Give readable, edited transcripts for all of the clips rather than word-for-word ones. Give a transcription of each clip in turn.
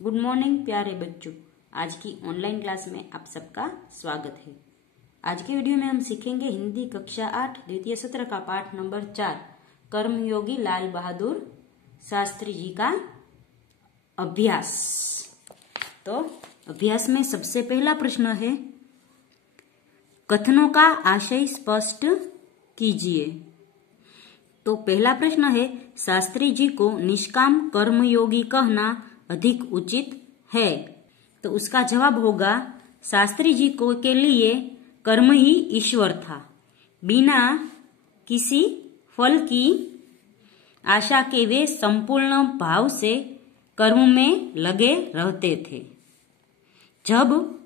Good morning प्यारे बच्चों। आज की ऑनलाइन क्लास में आप सबका स्वागत है। आज के वीडियो में हम सीखेंगे हिंदी कक्षा 8 द्वितीय सत्र का पाठ नंबर 4 कर्मयोगी लाल बहादुर शास्त्री जी का अभ्यास। तो अभ्यास में सबसे पहला प्रश्न है, कथनों का आशय स्पष्ट कीजिए। तो पहला प्रश्न है, शास्त्री जी को निष्काम कर्मयोगी कहना अधिक उचित है। तो उसका जवाब होगा, शास्त्री जी को के लिए कर्म ही ईश्वर था। बिना किसी फल की आशा के वे संपूर्ण भाव से कर्म में लगे रहते थे। जब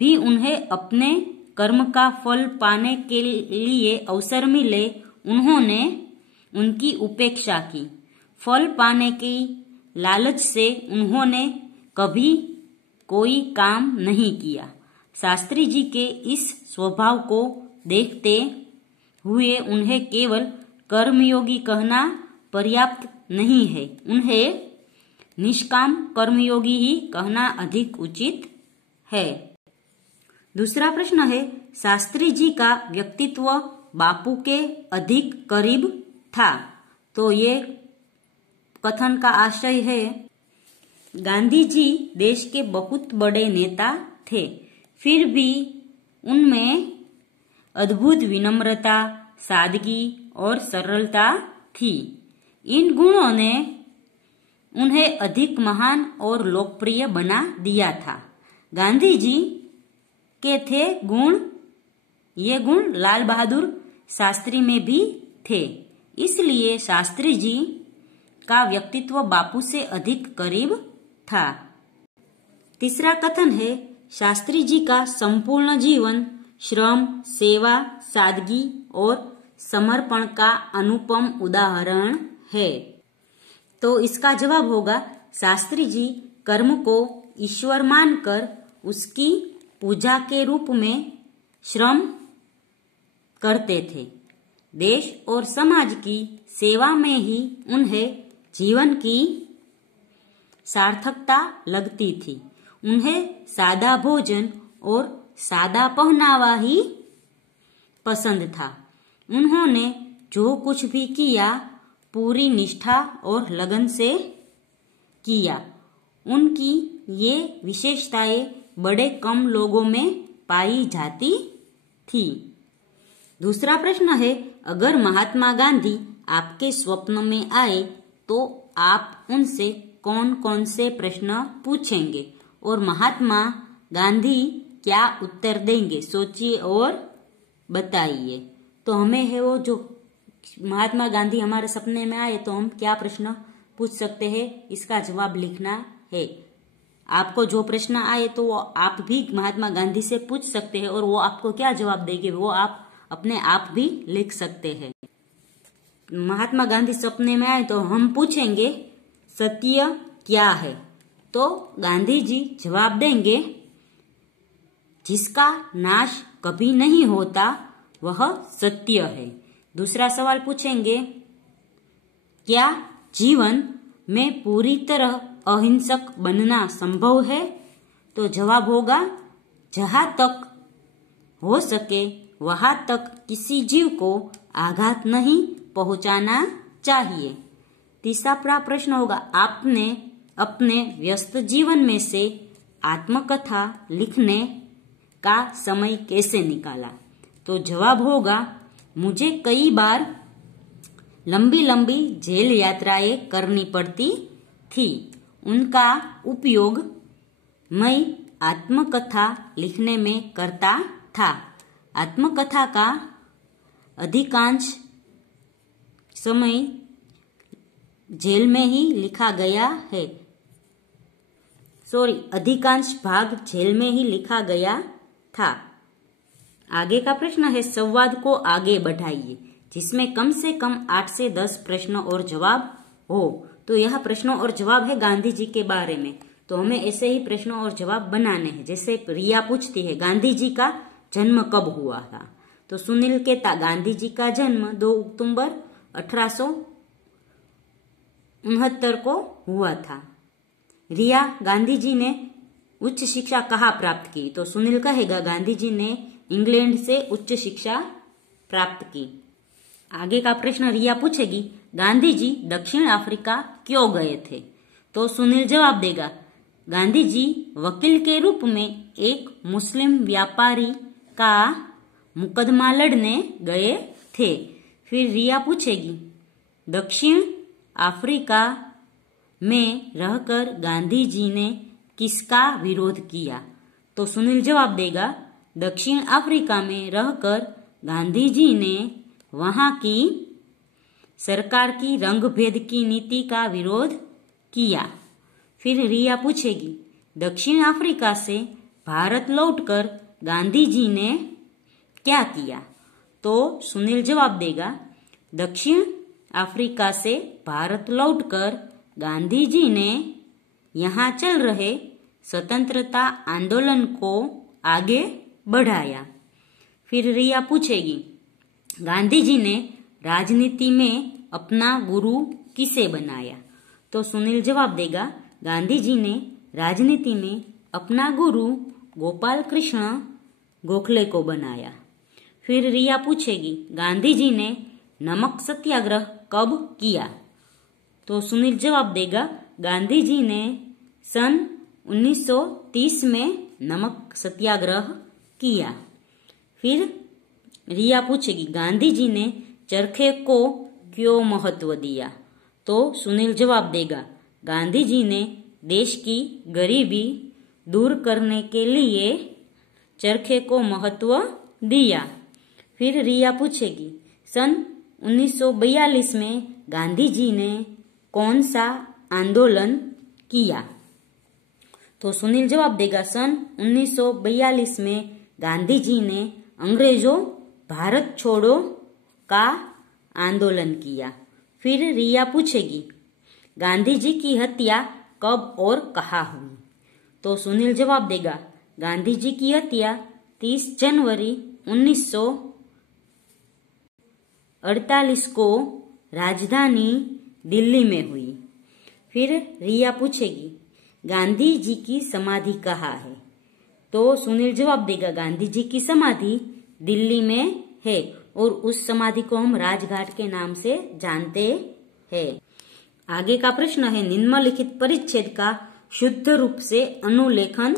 भी उन्हें अपने कर्म का फल पाने के लिए अवसर मिले, उन्होंने उनकी उपेक्षा की। फल पाने की लालच से उन्होंने कभी कोई काम नहीं किया। शास्त्री जी के इस स्वभाव को देखते हुए उन्हें केवल कर्मयोगी कहना पर्याप्त नहीं है, उन्हें निष्काम कर्मयोगी ही कहना अधिक उचित है। दूसरा प्रश्न है, शास्त्री जी का व्यक्तित्व बापू के अधिक करीब था। तो ये कथन का आशय है, गांधी जी देश के बहुत बड़े नेता थे, फिर भी उनमें अद्भुत विनम्रता, सादगी और सरलता थी। इन गुणों ने उन्हें अधिक महान और लोकप्रिय बना दिया था। गांधी जी के थे गुण, ये गुण लाल बहादुर शास्त्री में भी थे, इसलिए शास्त्री जी का व्यक्तित्व बापू से अधिक करीब था। तीसरा कथन है, शास्त्री जी का संपूर्ण जीवन श्रम, सेवा, सादगी और समर्पण का अनुपम उदाहरण है। तो इसका जवाब होगा, शास्त्री जी कर्म को ईश्वर मानकर उसकी पूजा के रूप में श्रम करते थे। देश और समाज की सेवा में ही उन्हें जीवन की सार्थकता लगती थी। उन्हें सादा भोजन और सादा पहनावा ही पसंद था। उन्होंने जो कुछ भी किया पूरी निष्ठा और लगन से किया। उनकी ये विशेषताएं बड़े कम लोगों में पाई जाती थी। दूसरा प्रश्न है, अगर महात्मा गांधी आपके स्वप्न में आए तो आप उनसे कौन कौन से प्रश्न पूछेंगे और महात्मा गांधी क्या उत्तर देंगे? सोचिए और बताइए। तो हमें है वो, जो महात्मा गांधी हमारे सपने में आए तो हम क्या प्रश्न पूछ सकते हैं, इसका जवाब लिखना है। आपको जो प्रश्न आए तो वो आप भी महात्मा गांधी से पूछ सकते हैं और वो आपको क्या जवाब देंगे वो आप अपने आप भी लिख सकते हैं। महात्मा गांधी सपने में आए तो हम पूछेंगे, सत्य क्या है? तो गांधी जी जवाब देंगे, जिसका नाश कभी नहीं होता वह सत्य है। दूसरा सवाल पूछेंगे, क्या जीवन में पूरी तरह अहिंसक बनना संभव है? तो जवाब होगा, जहां तक हो सके वहां तक किसी जीव को आघात नहीं पहुंचाना चाहिए। तीसरा प्रश्न होगा, आपने अपने व्यस्त जीवन में से आत्मकथा लिखने का समय कैसे निकाला? तो जवाब होगा, मुझे कई बार लंबी लंबी जेल यात्राएं करनी पड़ती थी। उनका उपयोग मैं आत्मकथा लिखने में करता था। आत्मकथा का अधिकांश समय जेल में ही लिखा गया है। अधिकांश भाग जेल में ही लिखा गया था। आगे का प्रश्न है, संवाद को आगे बढ़ाइए जिसमें कम से कम 8 से 10 प्रश्न और जवाब हो। तो यह प्रश्न और जवाब है गांधी जी के बारे में। तो हमें ऐसे ही प्रश्न और जवाब बनाने हैं। जैसे रिया पूछती है, गांधी जी का जन्म कब हुआ था? तो सुनील कहता, गांधी जी का जन्म 2 अक्टूबर 1869 को हुआ था। रिया, गांधी जी ने उच्च शिक्षा कहाँ प्राप्त की? तो सुनील कहेगा गांधी जी ने इंग्लैंड से उच्च शिक्षा प्राप्त की। आगे का प्रश्न रिया पूछेगी, गांधी जी दक्षिण अफ्रीका क्यों गए थे? तो सुनील जवाब देगा, गांधी जी वकील के रूप में एक मुस्लिम व्यापारी का मुकदमा लड़ने गए थे। फिर रिया पूछेगी, दक्षिण अफ्रीका में रहकर गांधी जी ने किसका विरोध किया? तो सुनील जवाब देगा, दक्षिण अफ्रीका में रहकर गांधी जी ने वहां की सरकार की रंगभेद की नीति का विरोध किया। फिर रिया पूछेगी, दक्षिण अफ्रीका से भारत लौटकर गांधी जी ने क्या किया? तो सुनील जवाब देगा, दक्षिण अफ्रीका से भारत लौटकर गांधी जी ने यहाँ चल रहे स्वतंत्रता आंदोलन को आगे बढ़ाया। फिर रिया पूछेगी, गांधी जी ने राजनीति में अपना गुरु किसे बनाया? तो सुनील जवाब देगा, गांधी जी ने राजनीति में अपना गुरु गोपाल कृष्ण गोखले को बनाया। फिर रिया पूछेगी, गांधी जी ने नमक सत्याग्रह कब किया? तो सुनील जवाब देगा, गांधी जी ने सन 1930 में नमक सत्याग्रह किया। फिर रिया पूछेगी, गांधी जी ने चरखे को क्यों महत्व दिया? तो सुनील जवाब देगा, गांधी जी ने देश की गरीबी दूर करने के लिए चरखे को महत्व दिया। फिर रिया पूछेगी, सन 1942 में गांधी जी ने कौन सा आंदोलन किया? तो सुनील जवाब देगा, सन 1942 में गांधी जी ने अंग्रेजों भारत छोड़ो का आंदोलन किया। फिर रिया पूछेगी, गांधी जी की हत्या कब और कहाँ हुई? तो सुनील जवाब देगा, गांधी जी की हत्या 30 जनवरी 1948 को राजधानी दिल्ली में हुई। फिर रिया पूछेगी, गांधी जी की समाधि कहाँ है? तो सुनील जवाब देगा, गांधी जी की समाधि दिल्ली में है और उस समाधि को हम राजघाट के नाम से जानते हैं। आगे का प्रश्न है, निम्नलिखित परिच्छेद का शुद्ध रूप से अनुलेखन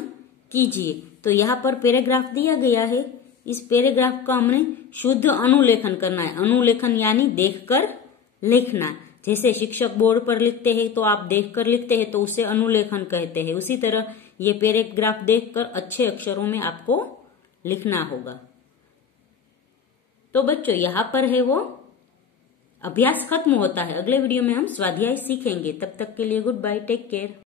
कीजिए। तो यहाँ पर पैराग्राफ दिया गया है, इस पैराग्राफ का हमने शुद्ध अनुलेखन करना है। अनुलेखन यानी देखकर लिखना। जैसे शिक्षक बोर्ड पर लिखते हैं तो आप देखकर लिखते हैं तो उसे अनुलेखन कहते हैं। उसी तरह ये पैराग्राफ देखकर अच्छे अक्षरों में आपको लिखना होगा। तो बच्चों यहाँ पर है वो अभ्यास खत्म होता है। अगले वीडियो में हम स्वाध्याय सीखेंगे। तब तक के लिए गुड बाय, टेक केयर।